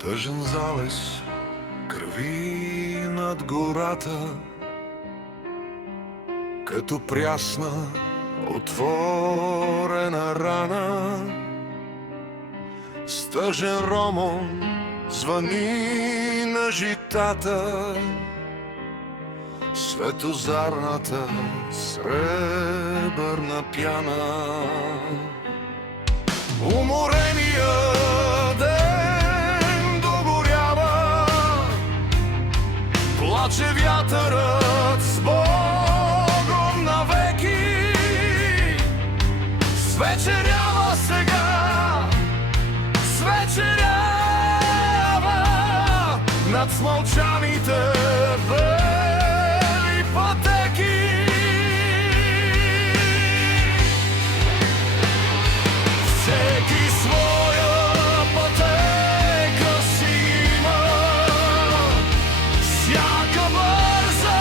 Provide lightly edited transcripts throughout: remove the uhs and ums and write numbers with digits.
Тъжен залез, кръви над гората, като прясна отворена рана. С тъжен ромон звъни на житата светозарната сребърна пяна. Уморения ден догорява, плаче вятърът с Богом навеки. Свечерява сега, свечерява над смълчаните бели пътеки. Всеки своя пътека си има, всяка бърза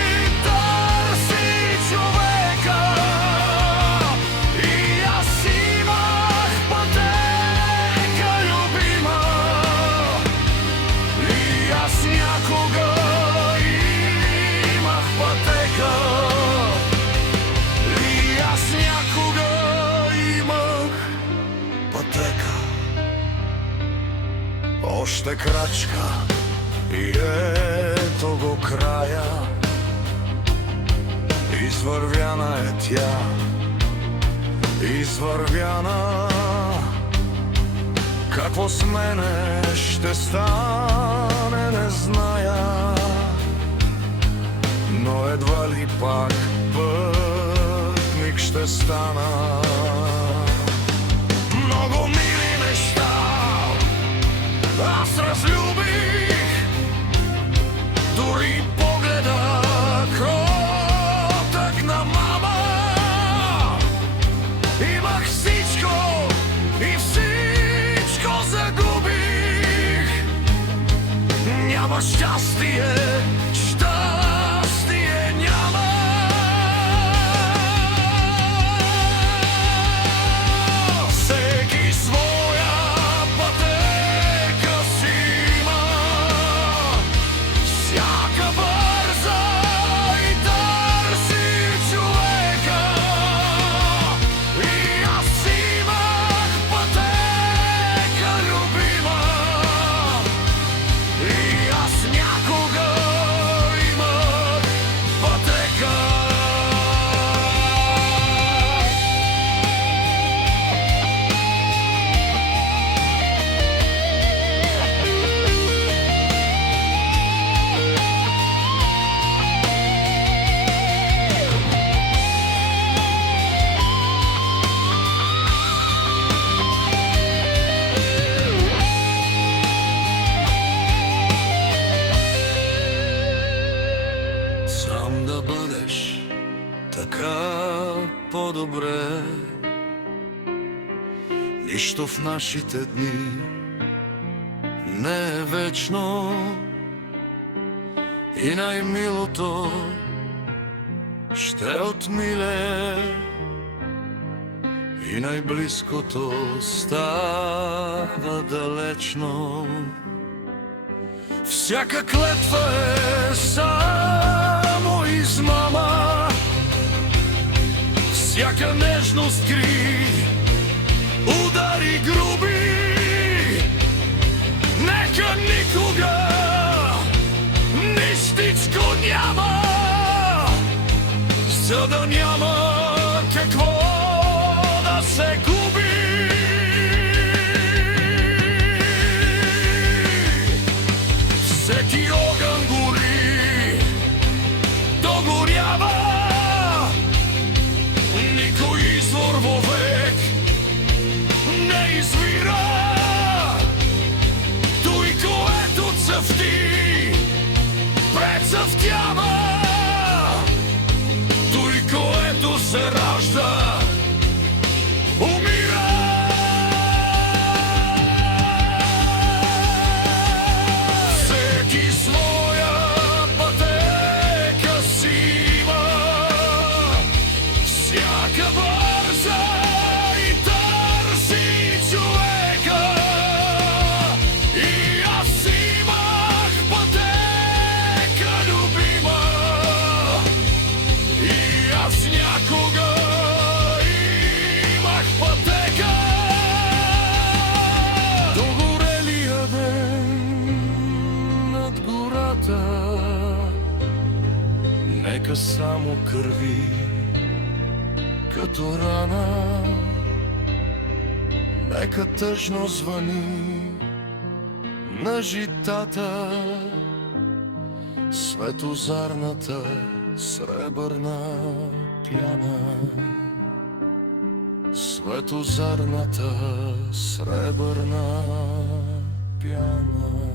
и търси човека. И аз имах пътека любима, и аз някога имах пътека, и аз някога имах пътека. Още крачка и ето го края, извървяна е тя, извървяна. Какво с мене ще стане, не зная, но едва ли пак пътник ще стана. Много мили неща аз разлюбих, дори погледа кротък на мама. Имах всичко и всичко загубих. Няма щастие, щастие няма. Всеки своя пътека си има, всяка бърза и търси човека. И аз имах пътека любима, и аз някога имах пътека. Сам да бъдеш така по-добре. Нищо в нашите дни не е вечно, и най-милото ще отмиле, и най-близкото става далечно. Всяка клетва е само измама, всяка нежност кри удари груби. Нека никога нищичко няма, за да няма какво да се губи. Всеки огън гори, догорява, никой извор вовек не извира. Той, което цъфти, прецъфтява. Той, което се ражда, умира. Всеки своя пътека си има, всяка бърза и търси човека. И кърви, като рана. Нека тъжно звъни на житата светозарната сребърна пяна. Светозарната сребърна пяна.